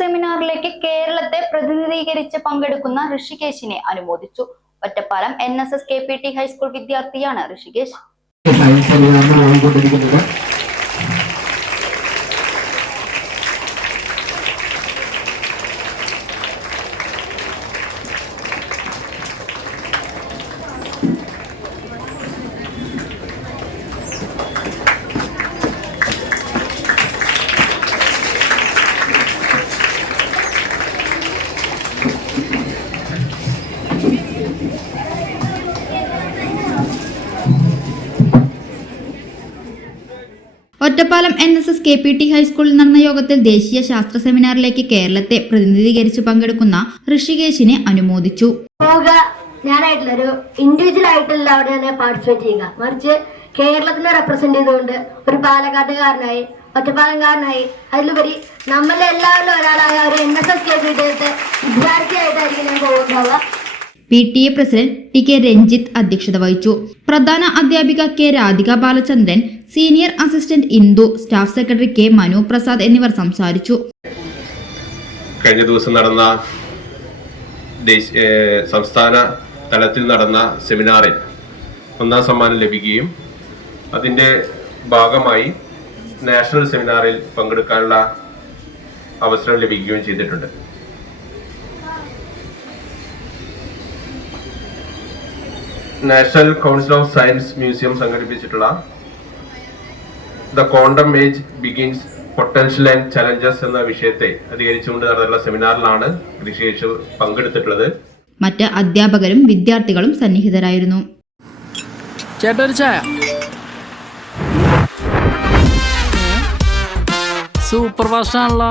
സെമിനാറിലേക്ക് കേരളത്തെ പ്രതിനിധീകരിച്ച് പങ്കെടുക്കുന്ന ഋഷികേശിനെ അനുമോദിച്ചു. Ottapalam N S S K P T high school വിദ്യാർത്ഥിയാണ് Rishikesh. Ottapalam N S S K P T ഹൈസ്കൂളിൽ നടന്ന യോഗത്തിൽ ദേശീയ ശാസ്ത്ര സെമിനാറിലേക്ക് കേരളത്തെ പ്രതിനിധീകരിച്ച് പങ്കെടുക്കുന്ന ഋഷികേശിനെ അനുമോദിച്ചു. ഞാനായിട്ടുള്ള ഒരു ഇൻഡിവിജ്വൽ ആയിട്ടുള്ള അവിടെ തന്നെ പാർട്ടിസിപ്പേറ്റ് ചെയ്യുക. മറിച്ച് കേരളത്തിനെ റെപ്രസെന്റ് ചെയ്തുകൊണ്ട് ഒരു പാലക്കാട്ടുകാരനായി ഒറ്റപ്പാലംകാരനായി അതിലുപരി നമ്മളെല്ലാവരിലും ഒരാളായ ഒരു N S S K P വിദ്യാർത്ഥിയായിട്ടായിരിക്കും ഞാൻ പോകുന്നുണ്ടാവുക P T A president T K Ranjith അധ്യക്ഷത വഹിച്ചു. പ്രധാന അധ്യാപിക K Radhika Balachandran senior assistant Indu staff secretary K Manu Prasad എന്നിവർ സംസാരിച്ചു. കഴിഞ്ഞ ദിവസം നടന്ന സംസ്ഥാന തലത്തിൽ നടന്ന സെമിനാറിൽ ഒന്നാം സമ്മാനം ലഭിക്കുകയും അതിന്റെ ഭാഗമായി നാഷണൽ സെമിനാറിൽ പങ്കെടുക്കാനുള്ള അവസരം ലഭിക്കുകയും ചെയ്തിട്ടുണ്ട്. National council of science museum സംഘടിപ്പിച്ചിട്ടുള്ള the quantum age begins potential and challenges എന്ന വിഷയത്തെ അധികരിച്ചുകൊണ്ട് നടന്നുള്ള സെമിനാറിലാണ് ഋഷികേഷ് പങ്കെടുത്തിട്ടുള്ളത്. മറ്റ് അധ്യാപകരും വിദ്യാർത്ഥികളും സന്നിഹിതരായിരുന്നു. ചായ. സൂപ്പർ ഫാസ്റ്റ് ആണല്ലോ